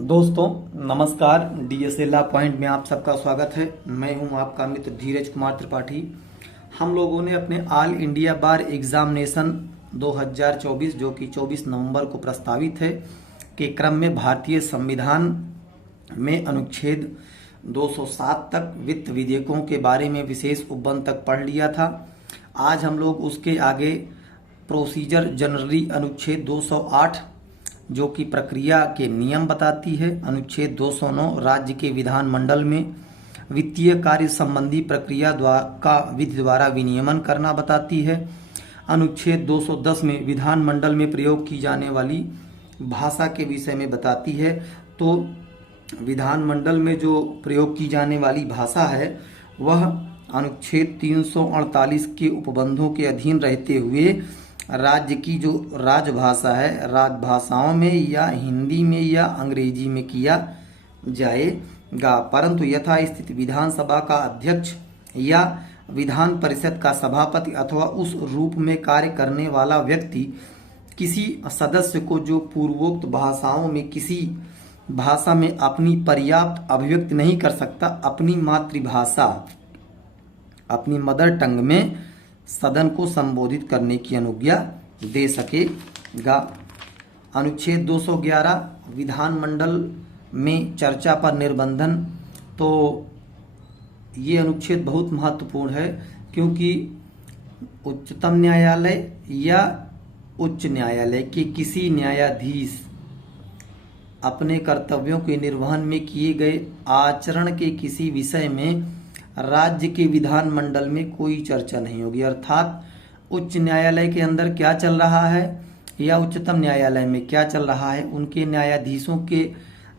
दोस्तों नमस्कार। DSLR point में आप सबका स्वागत है। मैं हूं आपका मित्र धीरज कुमार त्रिपाठी। हम लोगों ने अपने ऑल इंडिया बार एग्जामिनेशन 2024 जो कि 24 नवंबर को प्रस्तावित है के क्रम में भारतीय संविधान में अनुच्छेद 207 तक वित्त विधेयकों के बारे में विशेष उपबंध तक पढ़ लिया था। आज हम लोग उसके आगे प्रोसीजर जनरली अनुच्छेद 208 जो कि प्रक्रिया के नियम बताती है, अनुच्छेद 209 राज्य के विधानमंडल में वित्तीय कार्य संबंधी प्रक्रिया का विधि द्वारा विनियमन करना बताती है, अनुच्छेद 210 में विधानमंडल में प्रयोग की जाने वाली भाषा के विषय में बताती है। तो विधानमंडल में जो प्रयोग की जाने वाली भाषा है वह अनुच्छेद 348 के उपबंधों के अधीन रहते हुए राज्य की जो राजभाषा है, राजभाषाओं में या हिंदी में या अंग्रेजी में किया जाएगा, परंतु यथास्थिति विधानसभा का अध्यक्ष या विधान परिषद का सभापति अथवा उस रूप में कार्य करने वाला व्यक्ति किसी सदस्य को जो पूर्वोक्त भाषाओं में किसी भाषा में अपनी पर्याप्त अभिव्यक्ति नहीं कर सकता, अपनी मातृभाषा अपनी मदर टंग में सदन को संबोधित करने की अनुज्ञा दे सकेगा। अनुच्छेद 211 विधानमंडल में चर्चा पर निर्बंधन। तो ये अनुच्छेद बहुत महत्वपूर्ण है क्योंकि उच्चतम न्यायालय या उच्च न्यायालय के किसी न्यायाधीश अपने कर्तव्यों के निर्वहन में किए गए आचरण के किसी विषय में राज्य के विधानमंडल में कोई चर्चा नहीं होगी। अर्थात उच्च न्यायालय के अंदर क्या चल रहा है या उच्चतम न्यायालय में क्या चल रहा है, उनके न्यायाधीशों के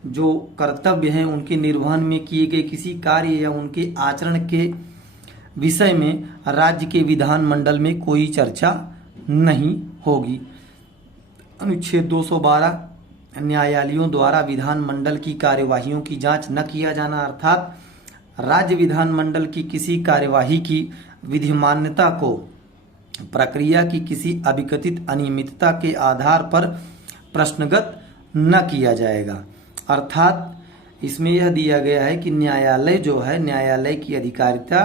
जो कर्तव्य हैं उनके निर्वहन में किए गए किसी कार्य या उनके आचरण के विषय में राज्य के विधानमंडल में कोई चर्चा नहीं होगी। अनुच्छेद 212 न्यायालयों द्वारा विधानमंडल की कार्यवाहियों की जांच न किया जाना। अर्थात राज्य विधानमंडल की किसी कार्यवाही की विधिमान्यता को प्रक्रिया की किसी अभिकथित अनियमितता के आधार पर प्रश्नगत न किया जाएगा। अर्थात इसमें यह दिया गया है कि न्यायालय जो है न्यायालय की अधिकारिता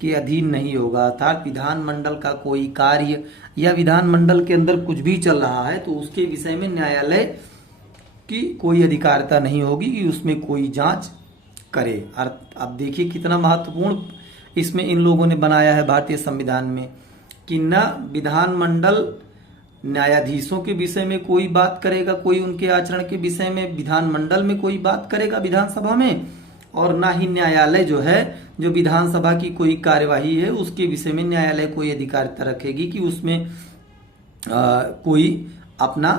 के अधीन नहीं होगा। अर्थात विधानमंडल का कोई कार्य या विधानमंडल के अंदर कुछ भी चल रहा है तो उसके विषय में न्यायालय की कोई अधिकारिता नहीं होगी कि उसमें कोई जांच करे। अब देखिए कितना महत्वपूर्ण इसमें इन लोगों ने बनाया है भारतीय संविधान में कि न विधानमंडल न्यायाधीशों के विषय में कोई बात करेगा, कोई उनके आचरण के विषय में विधानमंडल में कोई बात करेगा विधानसभा में, और ना ही न्यायालय जो है जो विधानसभा की कोई कार्यवाही है उसके विषय में न्यायालय कोई अधिकारिता रखेगी कि उसमें कोई अपना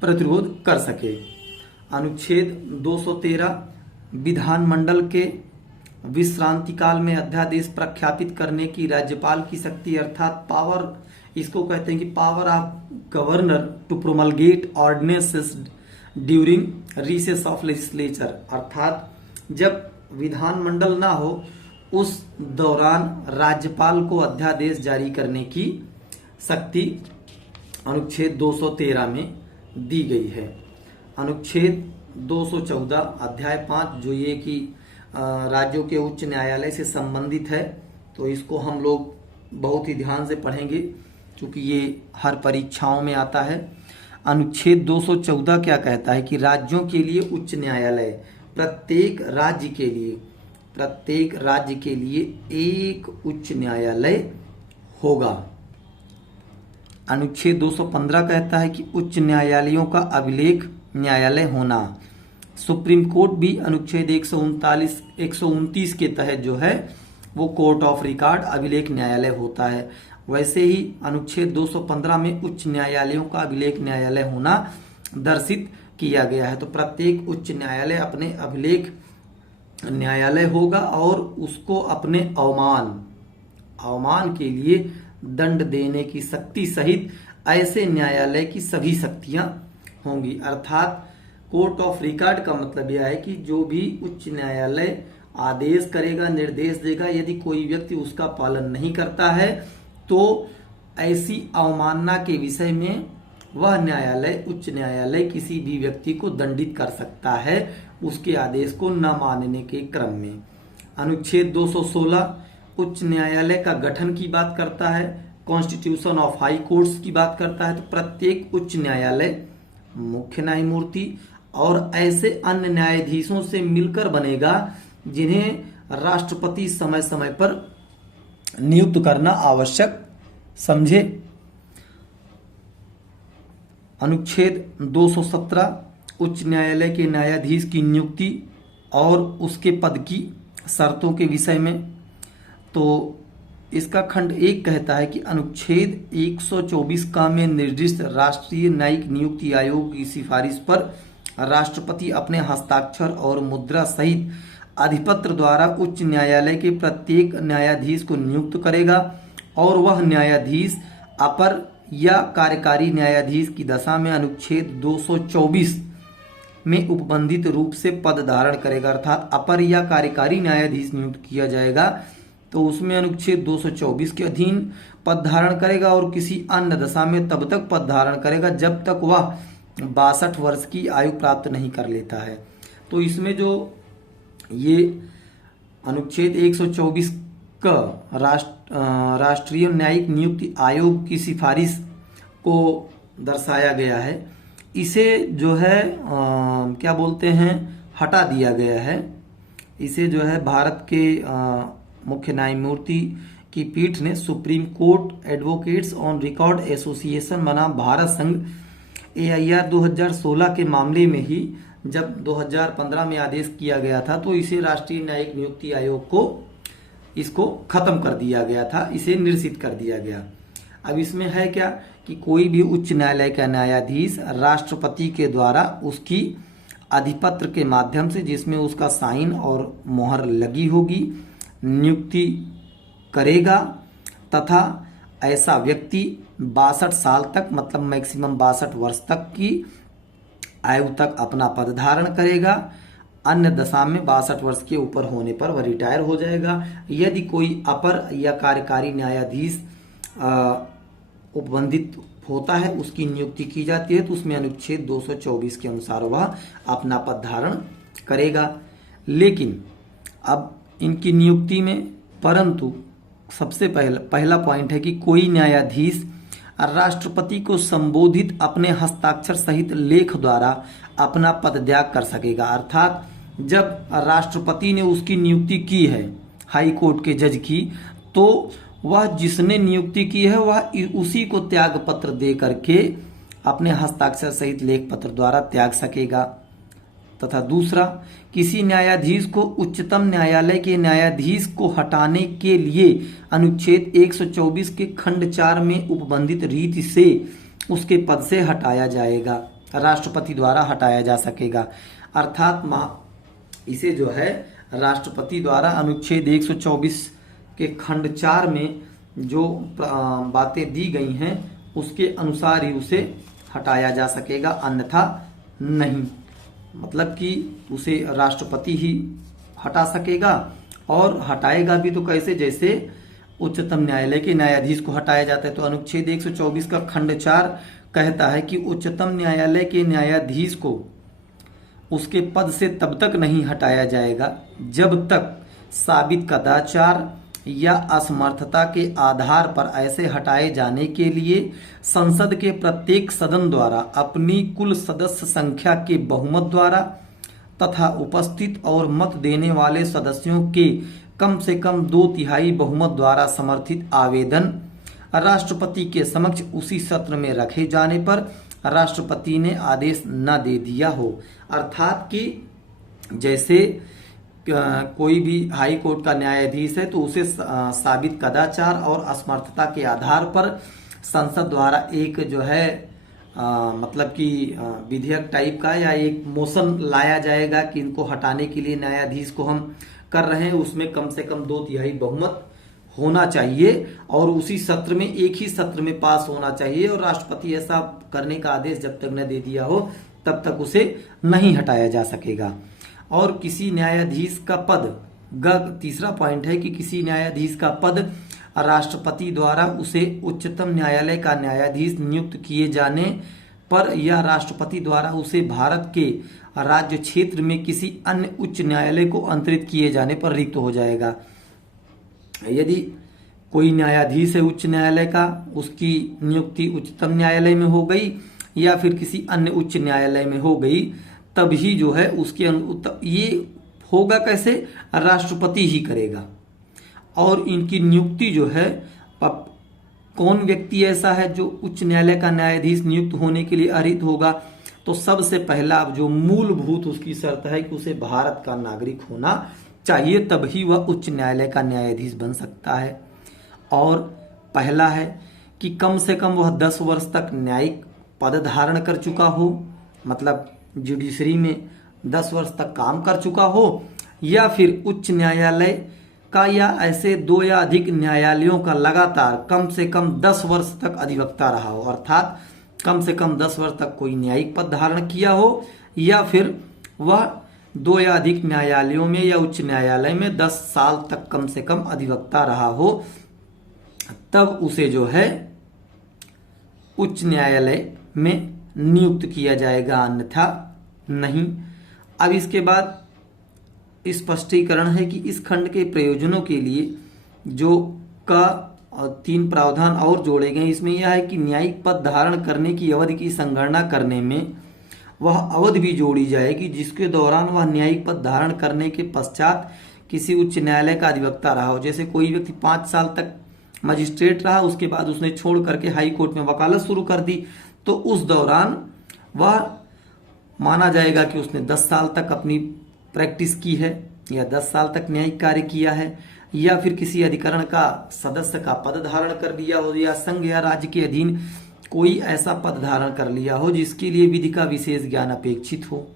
प्रतिरोध कर सके। अनुच्छेद 213 विधानमंडल के विश्रांति काल में अध्यादेश प्रख्यापित करने की राज्यपाल की शक्ति। अर्थात पावर, इसको कहते हैं कि power of governor to promulgate ordinances during recess of legislature. अर्थात जब विधानमंडल ना हो उस दौरान राज्यपाल को अध्यादेश जारी करने की शक्ति अनुच्छेद 213 में दी गई है। अनुच्छेद 214 अध्याय 5 जो ये कि राज्यों के उच्च न्यायालय से संबंधित है, तो इसको हम लोग बहुत ही ध्यान से पढ़ेंगे क्योंकि ये हर परीक्षाओं में आता है। अनुच्छेद 214 क्या कहता है कि राज्यों के लिए उच्च न्यायालय प्रत्येक राज्य के लिए एक उच्च न्यायालय होगा। अनुच्छेद 215 कहता है कि उच्च न्यायालयों का अभिलेख न्यायालय होना। सुप्रीम कोर्ट भी अनुच्छेद 129 के तहत जो है वो कोर्ट ऑफ रिकॉर्ड अभिलेख न्यायालय होता है। वैसे ही अनुच्छेद 215 में उच्च न्यायालयों का अभिलेख न्यायालय होना दर्शित किया गया है। तो प्रत्येक उच्च न्यायालय अपने अभिलेख न्यायालय होगा और उसको अपने अवमान के लिए दंड देने की शक्ति सहित ऐसे न्यायालय की सभी शक्तियां होंगी। अर्थात कोर्ट ऑफ रिकॉर्ड का मतलब यह है कि जो भी उच्च न्यायालय आदेश करेगा, निर्देश देगा, यदि कोई व्यक्ति उसका पालन नहीं करता है तो ऐसी अवमानना के विषय में वह न्यायालय, उच्च न्यायालय, किसी भी व्यक्ति को दंडित कर सकता है उसके आदेश को न मानने के क्रम में। अनुच्छेद 216 उच्च न्यायालय का गठन की बात करता है, कॉन्स्टिट्यूशन ऑफ हाई कोर्ट्स की बात करता है। तो प्रत्येक उच्च न्यायालय मुख्य न्यायमूर्ति और ऐसे अन्य न्यायाधीशों से मिलकर बनेगा जिन्हें राष्ट्रपति समय समय पर नियुक्त करना आवश्यक समझे। अनुच्छेद 217 उच्च न्यायालय के न्यायाधीश की नियुक्ति और उसके पद की शर्तों के विषय में। तो इसका खंड 1 कहता है कि अनुच्छेद 124 का में निर्दिष्ट राष्ट्रीय न्यायिक नियुक्ति आयोग की सिफारिश पर राष्ट्रपति अपने हस्ताक्षर और मुद्रा सहित अधिपत्र द्वारा उच्च न्यायालय के प्रत्येक न्यायाधीश को नियुक्त करेगा और वह न्यायाधीश अपर या कार्यकारी न्यायाधीश की दशा में अनुच्छेद 224 में उपबंधित रूप से पद धारण करेगा। अर्थात अपर या कार्यकारी न्यायाधीश नियुक्त किया जाएगा तो उसमें अनुच्छेद 224 के अधीन पद धारण करेगा और किसी अन्य दशा में तब तक पद धारण करेगा जब तक वह 62 वर्ष की आयु प्राप्त नहीं कर लेता है। तो इसमें जो ये अनुच्छेद 124 का राष्ट्रीय न्यायिक नियुक्ति आयोग की सिफारिश को दर्शाया गया है, इसे जो है क्या बोलते हैं, हटा दिया गया है। इसे जो है भारत के मुख्य न्यायमूर्ति की पीठ ने supreme court advocates on record association बनाम भारत संघ AIR 2016 के मामले में ही जब 2015 में आदेश किया गया था तो इसे राष्ट्रीय न्यायिक नियुक्ति आयोग को इसको खत्म कर दिया गया था, इसे निरसित कर दिया गया। अब इसमें है क्या कि कोई भी उच्च न्यायालय का न्यायाधीश राष्ट्रपति के द्वारा उसकी अधिपत्र के माध्यम से, जिसमें उसका साइन और मोहर लगी होगी, नियुक्ति करेगा तथा ऐसा व्यक्ति 62 साल तक, मतलब मैक्सिमम 62 वर्ष तक की आयु तक अपना पद धारण करेगा। अन्य दशा में 62 वर्ष के ऊपर होने पर वह रिटायर हो जाएगा। यदि कोई अपर या कार्यकारी न्यायाधीश उपबंधित होता है, उसकी नियुक्ति की जाती है तो उसमें अनुच्छेद 224 के अनुसार वह अपना पद धारण करेगा। लेकिन अब इनकी नियुक्ति में, परंतु सबसे पहला पॉइंट है कि कोई न्यायाधीश राष्ट्रपति को संबोधित अपने हस्ताक्षर सहित लेख द्वारा अपना पद त्याग कर सकेगा। अर्थात जब राष्ट्रपति ने उसकी नियुक्ति की है हाई कोर्ट के जज की, तो वह जिसने नियुक्ति की है वह उसी को त्याग पत्र दे करके अपने हस्ताक्षर सहित लेख पत्र द्वारा त्याग सकेगा। तथा दूसरा, किसी न्यायाधीश को उच्चतम न्यायालय के न्यायाधीश को हटाने के लिए अनुच्छेद 124 के खंड 4 में उपबंधित रीति से उसके पद से हटाया जाएगा, राष्ट्रपति द्वारा हटाया जा सकेगा। अर्थात इसे जो है राष्ट्रपति द्वारा अनुच्छेद 124 के खंड 4 में जो बातें दी गई हैं उसके अनुसार ही उसे हटाया जा सकेगा, अन्यथा नहीं। मतलब कि उसे राष्ट्रपति ही हटा सकेगा और हटाएगा भी तो कैसे, जैसे उच्चतम न्यायालय के न्यायाधीश को हटाया जाता है। तो अनुच्छेद 124 का खंड 4 कहता है कि उच्चतम न्यायालय के न्यायाधीश को उसके पद से तब तक नहीं हटाया जाएगा जब तक साबित कदाचार या असमर्थता के आधार पर ऐसे हटाए जाने के लिए संसद के प्रत्येक सदन द्वारा अपनी कुल सदस्य संख्या के बहुमत द्वारा तथा उपस्थित और मत देने वाले सदस्यों के कम से कम 2/3 बहुमत द्वारा समर्थित आवेदन राष्ट्रपति के समक्ष उसी सत्र में रखे जाने पर राष्ट्रपति ने आदेश न दे दिया हो। अर्थात कि जैसे कोई भी हाई कोर्ट का न्यायाधीश है तो उसे साबित कदाचार और असमर्थता के आधार पर संसद द्वारा एक जो है मतलब कि विधेयक टाइप का या एक मोशन लाया जाएगा कि इनको हटाने के लिए न्यायाधीश को हम कर रहे हैं, उसमें कम से कम 2/3 बहुमत होना चाहिए और उसी सत्र में, एक ही सत्र में पास होना चाहिए और राष्ट्रपति ऐसा करने का आदेश जब तक न दे दिया हो तब तक उसे नहीं हटाया जा सकेगा। और किसी न्यायाधीश का पद, तीसरा पॉइंट है कि किसी न्यायाधीश का पद राष्ट्रपति द्वारा उसे उच्चतम न्यायालय का न्यायाधीश नियुक्त किए जाने पर या राष्ट्रपति द्वारा उसे भारत के राज्य क्षेत्र में किसी अन्य उच्च न्यायालय को अंतरित किए जाने पर रिक्त हो जाएगा। यदि कोई न्यायाधीश है उच्च न्यायालय का, उसकी नियुक्ति उच्चतम न्यायालय में हो गई या फिर किसी अन्य उच्च न्यायालय में हो गई, तभी जो है उसके ये होगा कैसे, राष्ट्रपति ही करेगा। और इनकी नियुक्ति जो है, कौन व्यक्ति ऐसा है जो उच्च न्यायालय का न्यायाधीश नियुक्त होने के लिए अर्हता होगा, तो सबसे पहला जो मूलभूत उसकी शर्त है कि उसे भारत का नागरिक होना चाहिए, तभी वह उच्च न्यायालय का न्यायाधीश बन सकता है। और पहला है कि कम से कम वह 10 वर्ष तक न्यायिक पद धारण कर चुका हो, मतलब जुडिशरी में 10 वर्ष तक काम कर चुका हो, या फिर उच्च न्यायालय का या ऐसे 2 या अधिक न्यायालयों का लगातार कम से कम 10 वर्ष तक अधिवक्ता रहा हो, अर्थात कम से कम 10 वर्ष तक कोई न्यायिक पद धारण किया हो, या फिर वह 2 या अधिक न्यायालयों में या उच्च न्यायालय में 10 साल तक कम से कम अधिवक्ता रहा हो, तब उसे जो है उच्च न्यायालय में नियुक्त किया जाएगा, अन्यथा नहीं। अब इसके बाद स्पष्टीकरण है कि इस खंड के प्रयोजनों के लिए जो का 3 प्रावधान और जोड़े गए। इसमें यह है कि न्यायिक पद धारण करने की अवधि की संगणना करने में वह अवधि भी जोड़ी जाएगी जिसके दौरान वह न्यायिक पद धारण करने के पश्चात किसी उच्च न्यायालय का अधिवक्ता रहा हो। जैसे कोई व्यक्ति 5 साल तक मजिस्ट्रेट रहा, उसके बाद उसने छोड़ करके हाई कोर्ट में वकालत शुरू कर दी, तो उस दौरान वह माना जाएगा कि उसने 10 साल तक अपनी प्रैक्टिस की है या 10 साल तक न्यायिक कार्य किया है, या फिर किसी अधिकरण का सदस्य का पद धारण कर लिया हो, या संघ या राज्य के अधीन कोई ऐसा पद धारण कर लिया हो जिसके लिए विधि का विशेष ज्ञान अपेक्षित हो।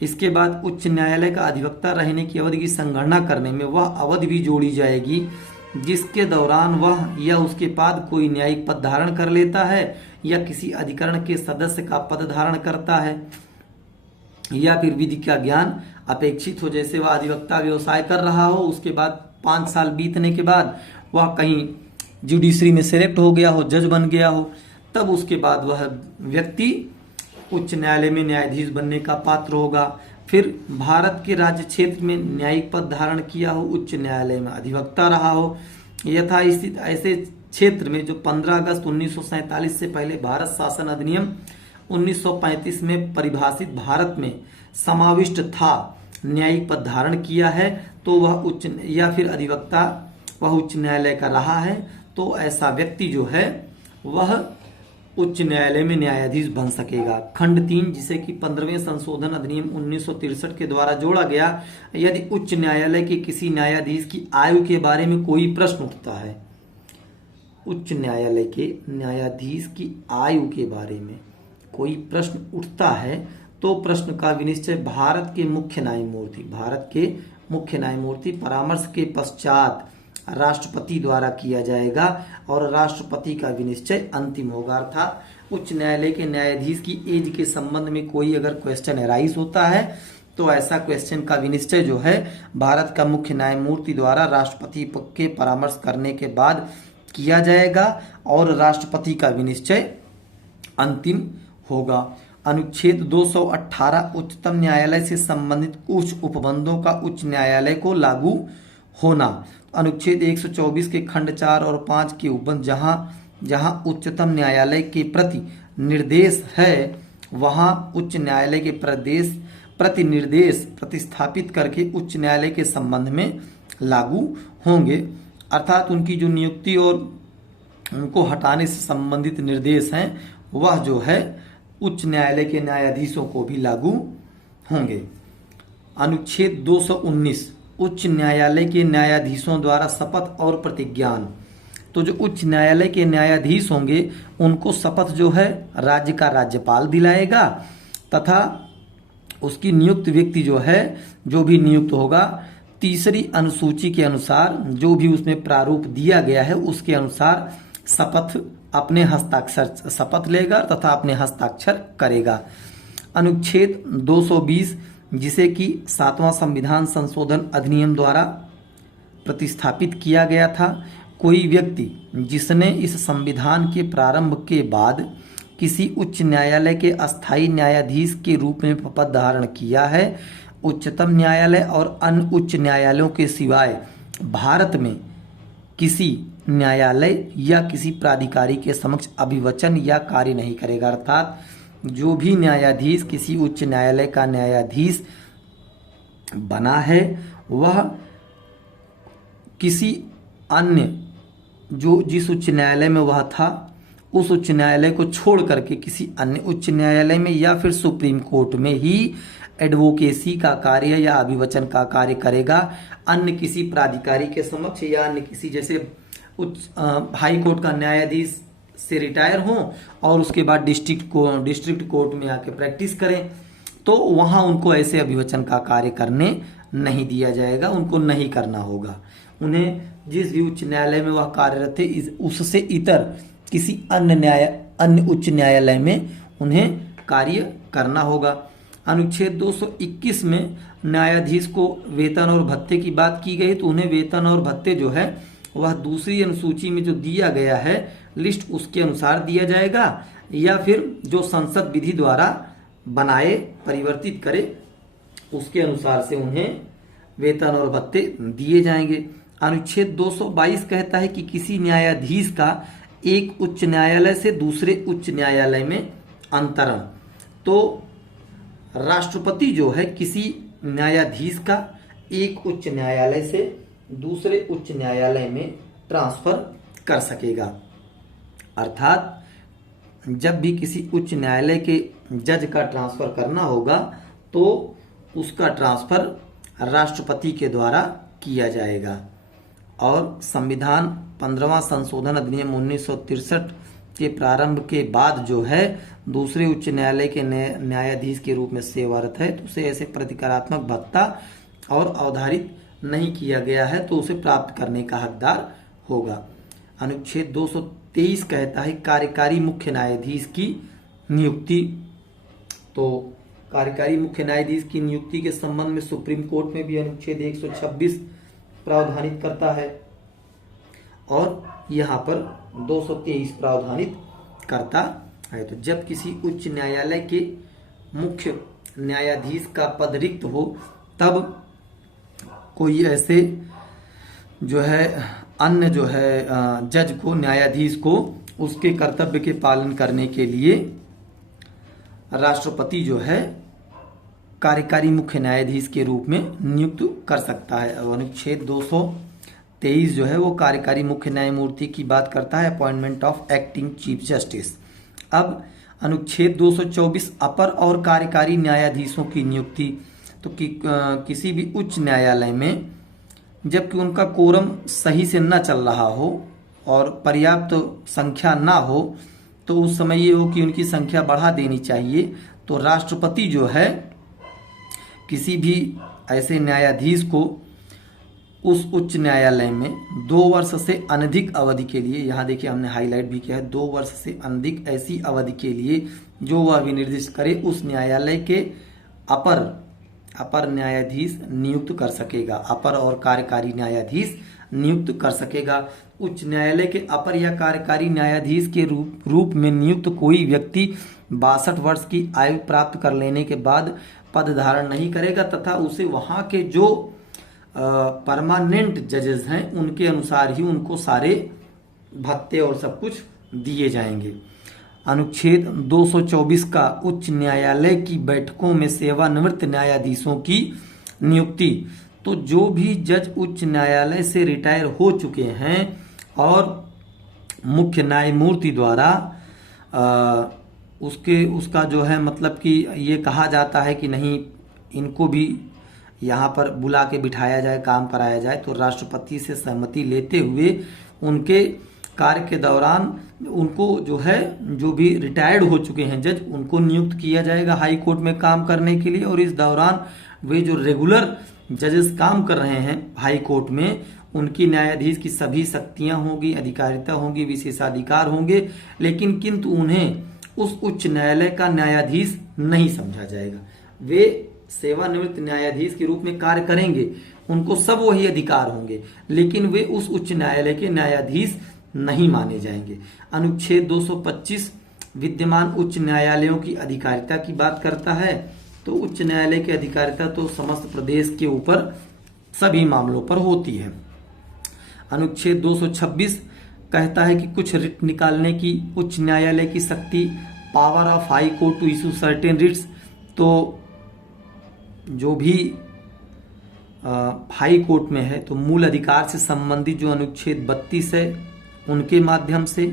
इसके बाद उच्च न्यायालय का अधिवक्ता रहने की अवधि की संगणना करने में वह अवधि भी जोड़ी जाएगी जिसके दौरान वह या उसके बाद कोई न्यायिक पद धारण कर लेता है, या किसी अधिकरण के सदस्य का पद धारण करता है, या फिर विधि का ज्ञान अपेक्षित हो। जैसे वह अधिवक्ता व्यवसाय कर रहा हो, उसके बाद 5 साल बीतने के बाद वह कहीं जुडिशरी में सेलेक्ट हो गया हो, जज बन गया हो, तब उसके बाद वह व्यक्ति उच्च न्यायालय में न्यायाधीश बनने का पात्र होगा। फिर भारत के राज्य क्षेत्र में न्यायिक पद धारण किया हो, उच्च न्यायालय में अधिवक्ता रहा हो, यथास्थित ऐसे क्षेत्र में जो 15 अगस्त 1947 से पहले भारत शासन अधिनियम 1935 में परिभाषित भारत में समाविष्ट था, न्यायिक पद धारण किया है, तो वह उच्च या फिर अधिवक्ता वह उच्च न्यायालय का रहा है, तो ऐसा व्यक्ति जो है वह उच्च न्यायालय में न्यायाधीश बन सकेगा। खंड 3 जिसे कि 15वें संशोधन अधिनियम 1963 के द्वारा जोड़ा गया, यदि उच्च न्यायालय के किसी न्यायाधीश की आयु के बारे में कोई प्रश्न उठता है, उच्च न्यायालय के न्यायाधीश की आयु के बारे में कोई प्रश्न उठता है, तो प्रश्न का विनिश्चय भारत के मुख्य न्यायमूर्ति परामर्श के पश्चात राष्ट्रपति द्वारा किया जाएगा और राष्ट्रपति का विनिश्चय अंतिम होगा। अर्थात उच्च न्यायालय के न्यायाधीश की एज के संबंध में कोई अगर क्वेश्चन एराइज होता है, तो ऐसा क्वेश्चन का विनिश्चय जो है भारत का मुख्य न्यायमूर्ति द्वारा राष्ट्रपति के परामर्श करने के बाद किया जाएगा और राष्ट्रपति का विनिश्चय अंतिम होगा। अनुच्छेद 218 उच्चतम न्यायालय से संबंधित कुछ उपबंधों का उच्च न्यायालय को लागू होना। अनुच्छेद 124 के खंड 4 और 5 के उपबंध जहां उच्चतम न्यायालय के प्रति निर्देश है, वहां उच्च न्यायालय के प्रति निर्देश प्रतिस्थापित करके उच्च न्यायालय के संबंध में लागू होंगे। अर्थात उनकी जो नियुक्ति और उनको हटाने से संबंधित निर्देश हैं, वह जो है उच्च न्यायालय के न्यायाधीशों को भी लागू होंगे। अनुच्छेद 219 उच्च न्यायालय के न्यायाधीशों द्वारा शपथ और प्रतिज्ञान। तो जो उच्च न्यायालय के न्यायाधीश होंगे उनको शपथ जो है राज्य का राज्यपाल दिलाएगा, तथा उसकी नियुक्त व्यक्ति जो है, जो भी नियुक्त होगा, तीसरी अनुसूची के अनुसार जो भी उसमें प्रारूप दिया गया है उसके अनुसार शपथ लेगा तथा अपने हस्ताक्षर करेगा। अनुच्छेद 220 जिसे कि 7वां संविधान संशोधन अधिनियम द्वारा प्रतिस्थापित किया गया था, कोई व्यक्ति जिसने इस संविधान के प्रारंभ के बाद किसी उच्च न्यायालय के अस्थायी न्यायाधीश के रूप में पद धारण किया है। उच्चतम न्यायालय और अन्य उच्च न्यायालयों के सिवाय भारत में किसी न्यायालय या किसी प्राधिकारी के समक्ष अभिवचन या कार्य नहीं करेगा। अर्थात जो भी न्यायाधीश किसी उच्च न्यायालय का न्यायाधीश बना है वह किसी अन्य जो जिस उच्च न्यायालय में वह था उस उच्च न्यायालय को छोड़ करके किसी अन्य उच्च न्यायालय में या फिर सुप्रीम कोर्ट में ही एडवोकेसी का कार्य या अभिवचन का कार्य करेगा। अन्य किसी प्राधिकारी के समक्ष या अन्य किसी जैसे हाई कोर्ट का न्यायाधीश से रिटायर हों और उसके बाद डिस्ट्रिक्ट कोर्ट में आके प्रैक्टिस करें तो वहां उनको ऐसे अभिवचन का कार्य करने नहीं दिया जाएगा, उनको नहीं करना होगा। उन्हें जिस भी उच्च न्यायालय में वह कार्यरत थे उससे इतर किसी अन्य उच्च न्यायालय में उन्हें कार्य करना होगा। अनुच्छेद 221 में न्यायाधीश को वेतन और भत्ते की बात की गई तो उन्हें वेतन और भत्ते जो है वह दूसरी अनुसूची में जो दिया गया है लिस्ट उसके अनुसार दिया जाएगा या फिर जो संसद विधि द्वारा बनाए परिवर्तित करे उसके अनुसार से उन्हें वेतन और भत्ते दिए जाएंगे। अनुच्छेद 222 कहता है कि किसी न्यायाधीश का एक उच्च न्यायालय से दूसरे उच्च न्यायालय में अंतरण। तो राष्ट्रपति जो है किसी न्यायाधीश का एक उच्च न्यायालय से दूसरे उच्च न्यायालय में ट्रांसफर कर सकेगा। अर्थात जब भी किसी उच्च न्यायालय के जज का ट्रांसफर करना होगा तो उसका ट्रांसफर राष्ट्रपति के द्वारा किया जाएगा। और संविधान 15वां संशोधन अधिनियम 1963 के प्रारंभ के बाद जो है दूसरे उच्च न्यायालय के न्यायाधीश के रूप में सेवारत है तो उसे ऐसे प्रतिकारात्मक भत्ता और अवधारित नहीं किया गया है तो उसे प्राप्त करने का हकदार होगा। अनुच्छेद 223 कहता है कार्यकारी मुख्य न्यायाधीश की नियुक्ति। तो कार्यकारी मुख्य न्यायाधीश की नियुक्ति के संबंध में सुप्रीम कोर्ट में भी अनुच्छेद 126 प्रावधानित करता है और यहाँ पर 223 प्रावधानित करता है। तो जब किसी उच्च न्यायालय के मुख्य न्यायाधीश का पद रिक्त हो तब कोई ऐसे जो है अन्य जो है जज को न्यायाधीश को उसके कर्तव्य के पालन करने के लिए राष्ट्रपति जो है कार्यकारी मुख्य न्यायाधीश के रूप में नियुक्त कर सकता है। अनुच्छेद 223 जो है वो कार्यकारी मुख्य न्यायमूर्ति की बात करता है, appointment of acting chief justice. अब अनुच्छेद 224 अपर और कार्यकारी न्यायाधीशों की नियुक्ति। तो किसी भी उच्च न्यायालय में जबकि उनका कोरम सही से न चल रहा हो और पर्याप्त संख्या ना हो तो उस समय ये हो कि उनकी संख्या बढ़ा देनी चाहिए। तो राष्ट्रपति जो है किसी भी ऐसे न्यायाधीश को उस उच्च न्यायालय में 2 वर्ष से अनधिक अवधि के लिए, यहाँ देखिए हमने हाईलाइट भी किया है, 2 वर्ष से अधिक ऐसी अवधि के लिए जो वह विनिर्दिष्ट करे उस न्यायालय के अपर न्यायाधीश नियुक्त कर सकेगा। अपर और कार्यकारी न्यायाधीश नियुक्त कर सकेगा। उच्च न्यायालय के अपर या कार्यकारी न्यायाधीश के रूप में नियुक्त कोई व्यक्ति 62 वर्ष की आयु प्राप्त कर लेने के बाद पद धारण नहीं करेगा तथा उसे वहां के जो परमानेंट जजेस हैं उनके अनुसार ही उनको सारे भत्ते और सब कुछ दिए जाएंगे। अनुच्छेद 224 का उच्च न्यायालय की बैठकों में सेवानिवृत्त न्यायाधीशों की नियुक्ति। तो जो भी जज उच्च न्यायालय से रिटायर हो चुके हैं और मुख्य न्यायमूर्ति द्वारा उसका जो है मतलब कि ये कहा जाता है कि नहीं इनको भी यहाँ पर बुला के बिठाया जाए, काम कराया जाए, तो राष्ट्रपति से सहमति लेते हुए उनके कार्य के दौरान उनको जो है जो भी रिटायर्ड हो चुके हैं जज उनको नियुक्त किया जाएगा हाई कोर्ट में काम करने के लिए। और इस दौरान वे जो रेगुलर जजेस काम कर रहे हैं हाई कोर्ट में उनकी न्यायाधीश की सभी शक्तियां होंगी, अधिकारिता होंगी, विशेषाधिकार होंगे, लेकिन किंतु उन्हें उस उच्च न्यायालय का न्यायाधीश नहीं समझा जाएगा। वे सेवानिवृत्त न्यायाधीश के रूप में कार्य करेंगे, उनको सब वही अधिकार होंगे, लेकिन वे उस उच्च न्यायालय के न्यायाधीश नहीं माने जाएंगे। अनुच्छेद 225 विद्यमान उच्च न्यायालयों की अधिकारिता की बात करता है। तो उच्च न्यायालय की अधिकारिता तो समस्त प्रदेश के ऊपर सभी मामलों पर होती है। अनुच्छेद 226 कहता है कि कुछ रिट निकालने की उच्च न्यायालय की शक्ति, power of high court to issue certain writs. तो जो भी हाई कोर्ट में है तो मूल अधिकार से संबंधित जो अनुच्छेद 32 है उनके माध्यम से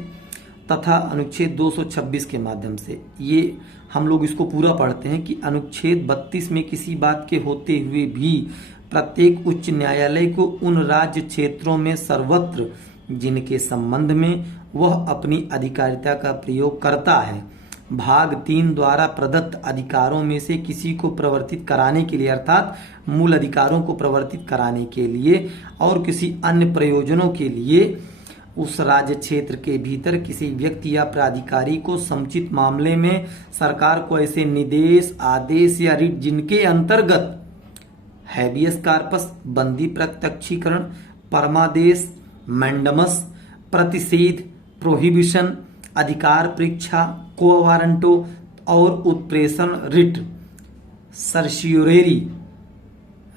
तथा अनुच्छेद 226 के माध्यम से। ये हम लोग इसको पूरा पढ़ते हैं कि अनुच्छेद 32 में किसी बात के होते हुए भी प्रत्येक उच्च न्यायालय को उन राज्य क्षेत्रों में सर्वत्र जिनके संबंध में वह अपनी अधिकारिता का प्रयोग करता है, भाग 3 द्वारा प्रदत्त अधिकारों में से किसी को प्रवर्तित कराने के लिए, अर्थात मूल अधिकारों को प्रवर्तित कराने के लिए और किसी अन्य प्रयोजनों के लिए उस राज्य क्षेत्र के भीतर किसी व्यक्ति या प्राधिकारी को समुचित मामले में सरकार को ऐसे निर्देश, आदेश या रिट जिनके अंतर्गत हैबियस कार्पस, बंदी प्रत्यक्षीकरण, परमादेश, मैंडमस, प्रतिषेध, प्रोहिबिशन, अधिकार परीक्षा, को वारंटो और उत्प्रेषण रिट, सर्शियोरेरी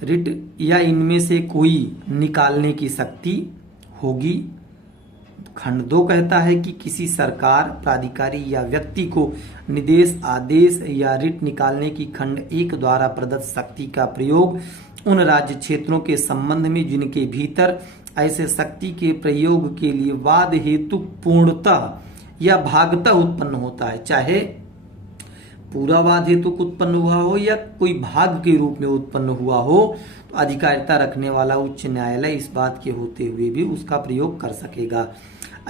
रिट या इनमें से कोई निकालने की शक्ति होगी। खंड 2 कहता है कि किसी सरकार, प्राधिकारी या व्यक्ति को निर्देश, आदेश या रिट निकालने की खंड 1 द्वारा प्रदत्त शक्ति का प्रयोग उन राज्य क्षेत्रों के संबंध में जिनके भीतर ऐसे शक्ति के प्रयोग के लिए वाद हेतु पूर्णतः या भागतः उत्पन्न होता है, चाहे पूरा वाद हेतु उत्पन्न हुआ हो या कोई भाग के रूप में उत्पन्न हुआ हो, तो अधिकारिता रखने वाला उच्च न्यायालय इस बात के होते हुए भी उसका प्रयोग कर सकेगा।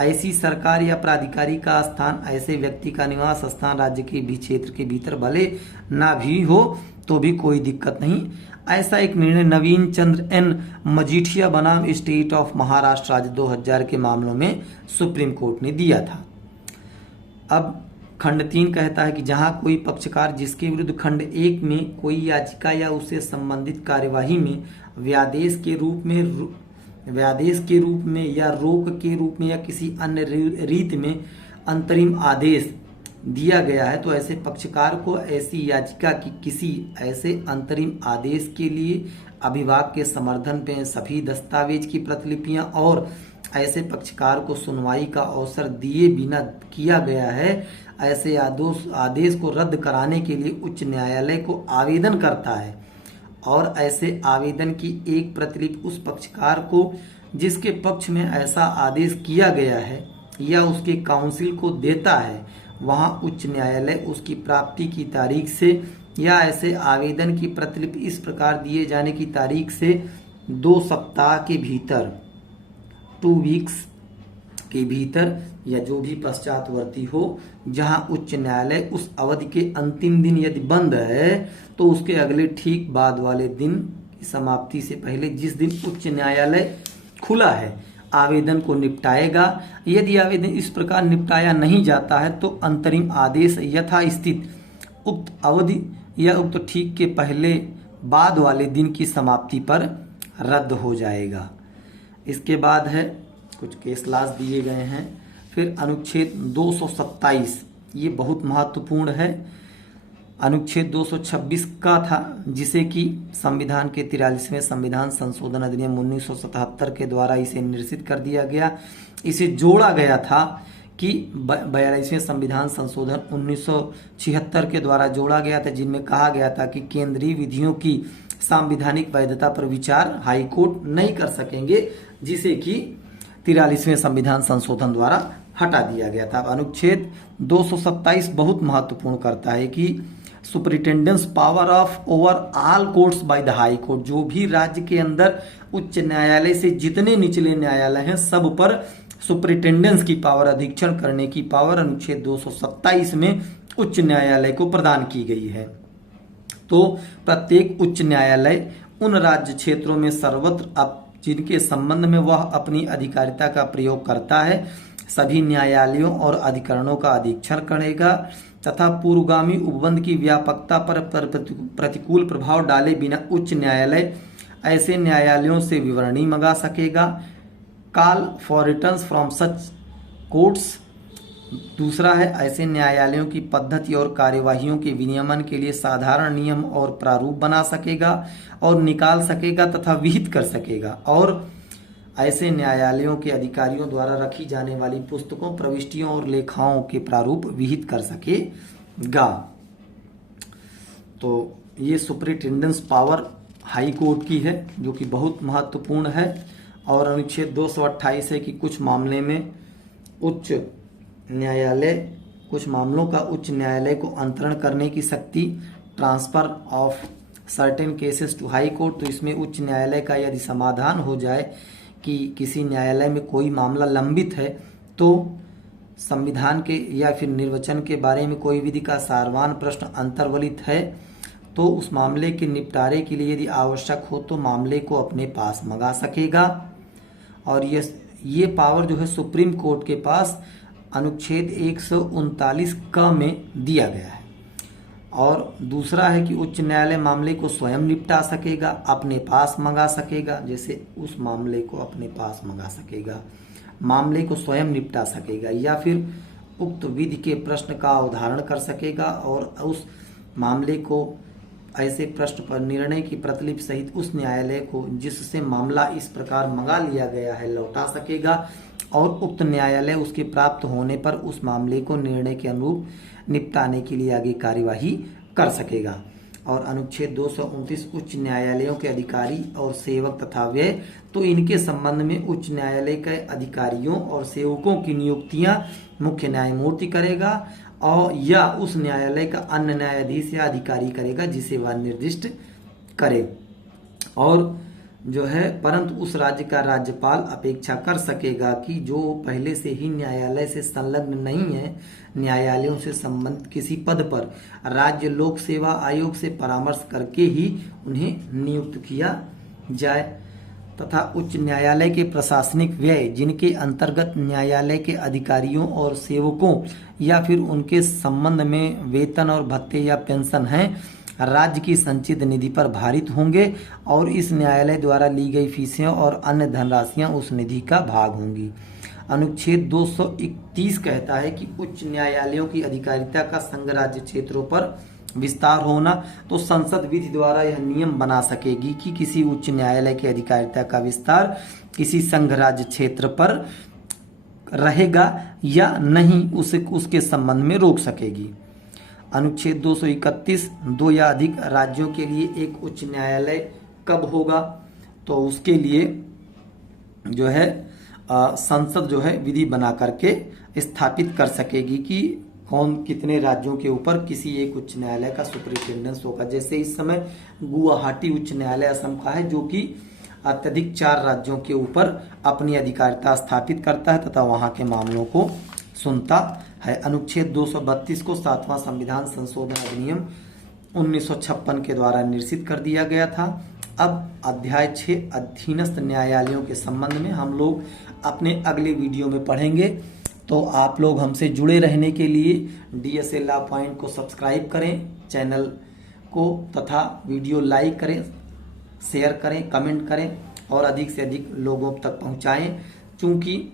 ऐसी सरकार या प्राधिकारी का स्थान, ऐसे व्यक्ति का निवास स्थान राज्य के भी क्षेत्र के भीतर भले ना भी हो तो भी कोई दिक्कत नहीं। ऐसा एक निर्णय नवीन चंद्र एन मजीठिया बनाम स्टेट ऑफ महाराष्ट्र राज्य 2000 के मामलों में सुप्रीम कोर्ट ने दिया था। अब खंड 3 कहता है कि जहां कोई पक्षकार जिसके विरुद्ध खंड 1 में कोई याचिका या उससे संबंधित कार्यवाही में व्यादेश के रूप में या रोक के रूप में या किसी अन्य रीत में अंतरिम आदेश दिया गया है, तो ऐसे पक्षकार को ऐसी याचिका की किसी ऐसे अंतरिम आदेश के लिए अभिभाषक के समर्थन में सभी दस्तावेज की प्रतिलिपियां और ऐसे पक्षकार को सुनवाई का अवसर दिए बिना किया गया है, ऐसे आदेश को रद्द कराने के लिए उच्च न्यायालय को आवेदन करता है और ऐसे आवेदन की एक प्रतिलिपि उस पक्षकार को जिसके पक्ष में ऐसा आदेश किया गया है या उसके काउंसिल को देता है। वहां उच्च न्यायालय उसकी प्राप्ति की तारीख से या ऐसे आवेदन की प्रतिलिपि इस प्रकार दिए जाने की तारीख से 2 सप्ताह के भीतर 2 वीक्स के भीतर या जो भी पश्चातवर्ती हो, जहां उच्च न्यायालय उस अवधि के अंतिम दिन यदि बंद है तो उसके अगले ठीक बाद वाले दिन की समाप्ति से पहले जिस दिन उच्च न्यायालय खुला है आवेदन को निपटाएगा। यदि आवेदन इस प्रकार निपटाया नहीं जाता है तो अंतरिम आदेश यथास्थित उक्त अवधि या उक्त ठीक के पहले बाद वाले दिन की समाप्ति पर रद्द हो जाएगा। इसके बाद है कुछ केस लॉज दिए गए हैं। फिर अनुच्छेद 227, ये बहुत महत्वपूर्ण है। अनुच्छेद 226 का था जिसे कि संविधान के 43वें संविधान संशोधन अधिनियम 1977 के द्वारा इसे निरसित कर दिया गया। इसे जोड़ा गया था कि 42वें संविधान संशोधन 1976 के द्वारा जोड़ा गया था, जिनमें कहा गया था कि केंद्रीय विधियों की संवैधानिक वैधता पर विचार हाई कोर्ट नहीं कर सकेंगे, जिसे कि 43वें संविधान संशोधन द्वारा हटा दिया गया था। अनुच्छेद 227 बहुत महत्वपूर्ण करता है कि superintendence power of over all courts by the high court, जो भी राज्य के अंदर उच्च न्यायालय से जितने निचले न्यायालय हैं सब पर सुपरिटेंडेंस की पावर, अधीक्षण करने की पावर अनुच्छेद 227 में उच्च न्यायालय को प्रदान की गई है। तो प्रत्येक उच्च न्यायालय उन राज्य क्षेत्रों में सर्वत्र जिनके संबंध में वह अपनी अधिकारिता का प्रयोग करता है सभी न्यायालयों और अधिकरणों का अधीक्षण करेगा तथा पूर्वगामी उपबंध की व्यापकता पर प्रतिकूल प्रभाव डाले बिना उच्च न्यायालय ऐसे न्यायालयों से विवरणी मंगा सकेगा। Call for returns from such courts दूसरा है ऐसे न्यायालयों की पद्धति और कार्यवाहियों के विनियमन के लिए साधारण नियम और प्रारूप बना सकेगा और निकाल सकेगा तथा विहित कर सकेगा, और ऐसे न्यायालयों के अधिकारियों द्वारा रखी जाने वाली पुस्तकों, प्रविष्टियों और लेखाओं के प्रारूप विहित कर सकेगा। तो ये सुपरिटेंडेंस पावर हाई कोर्ट की है, जो कि बहुत महत्वपूर्ण है। और अनुच्छेद 228 है कि कुछ मामले में उच्च न्यायालय, कुछ मामलों का उच्च न्यायालय को अंतरण करने की शक्ति, transfer of certain cases to high court. तो इसमें उच्च न्यायालय का यदि समाधान हो जाए कि किसी न्यायालय में कोई मामला लंबित है, तो संविधान के या फिर निर्वचन के बारे में कोई विधि का सारवान प्रश्न अंतर्वलित है, तो उस मामले के निपटारे के लिए यदि आवश्यक हो तो मामले को अपने पास मंगा सकेगा। और ये पावर जो है सुप्रीम कोर्ट के पास अनुच्छेद 139 क में दिया गया है। और दूसरा है कि उच्च न्यायालय मामले को स्वयं निपटा सकेगा, अपने पास मंगा सकेगा, जैसे उस मामले को अपने पास मंगा सकेगा, मामले को स्वयं निपटा सकेगा, या फिर उक्त विधि के प्रश्न का अवधारण कर सकेगा और उस मामले को ऐसे प्रश्न पर निर्णय की प्रतिलिपि सहित उस न्यायालय को जिससे मामला इस प्रकार मंगा लिया गया है लौटा सकेगा, और उक्त न्यायालय उसके प्राप्त होने पर उस मामले को निर्णय के अनुरूप निपटाने के लिए आगे कार्यवाही कर सकेगा। और अनुच्छेद 229 उच्च न्यायालयों के अधिकारी और सेवक तथा व्यय, तो इनके संबंध में उच्च न्यायालय के अधिकारियों और सेवकों की नियुक्तियां मुख्य न्यायमूर्ति करेगा और या उस न्यायालय का अन्य न्यायाधीश या अधिकारी करेगा जिसे वह निर्दिष्ट करे। और जो है परंतु उस राज्य का राज्यपाल अपेक्षा कर सकेगा कि जो पहले से ही न्यायालय से संलग्न नहीं है, न्यायालयों से संबंधित किसी पद पर राज्य लोक सेवा आयोग से परामर्श करके ही उन्हें नियुक्त किया जाए। तथा उच्च न्यायालय के प्रशासनिक व्यय जिनके अंतर्गत न्यायालय के अधिकारियों और सेवकों या फिर उनके संबंध में वेतन और भत्ते या पेंशन हैं, राज्य की संचित निधि पर भारित होंगे और इस न्यायालय द्वारा ली गई फीसें और अन्य धनराशियां उस निधि का भाग होंगी। अनुच्छेद 231 कहता है कि उच्च न्यायालयों की अधिकारिता का संघ राज्य क्षेत्रों पर विस्तार होना, तो संसद विधि द्वारा यह नियम बना सकेगी कि किसी उच्च न्यायालय की अधिकारिता का विस्तार किसी संघ राज्य क्षेत्र पर रहेगा या नहीं, उसके संबंध में रोक सकेगी। अनुच्छेद 231 दो या अधिक राज्यों के लिए एक उच्च न्यायालय कब होगा, तो उसके लिए जो है संसद जो है विधि बना करके स्थापित कर सकेगी कि कौन कितने राज्यों के ऊपर किसी एक उच्च न्यायालय का सुपरिटेंडेंस होगा। जैसे इस समय गुवाहाटी उच्च न्यायालय असम का है, जो कि अत्यधिक 4 राज्यों के ऊपर अपनी अधिकारिता स्थापित करता है तथा वहां के मामलों को सुनता है। अनुच्छेद 232 को 7वां संविधान संशोधन अधिनियम 1956 के द्वारा निरसित कर दिया गया था। अब अध्याय 6 अधीनस्थ न्यायालयों के संबंध में हम लोग अपने अगले वीडियो में पढ़ेंगे। तो आप लोग हमसे जुड़े रहने के लिए DSA लॉ पॉइंट को सब्सक्राइब करें चैनल को, तथा वीडियो लाइक करें, शेयर करें, कमेंट करें और अधिक से अधिक लोगों तक पहुंचाएं। चूंकि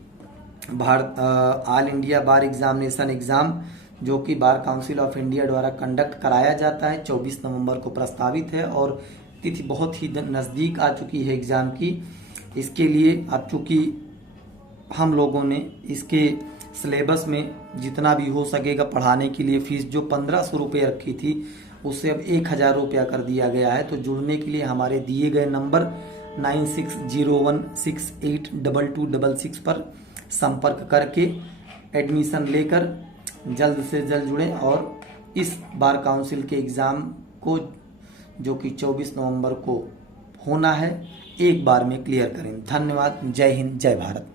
ऑल इंडिया बार एग्जामिनेशन एग्जाम जो कि बार काउंसिल ऑफ इंडिया द्वारा कंडक्ट कराया जाता है 24 नवंबर को प्रस्तावित है और तिथि बहुत ही नज़दीक आ चुकी है एग्ज़ाम की। इसके लिए अब चूँकि हम लोगों ने इसके सिलेबस में जितना भी हो सकेगा पढ़ाने के लिए फीस जो 1500 रुपये रखी थी उससे अब 1000 रुपया कर दिया गया है। तो जुड़ने के लिए हमारे दिए गए नंबर 9601682266 पर संपर्क करके एडमिशन लेकर जल्द से जल्द जुड़ें और इस बार काउंसिल के एग्ज़ाम को जो कि 24 नवंबर को होना है एक बार में क्लियर करें। धन्यवाद। जय हिंद, जय भारत।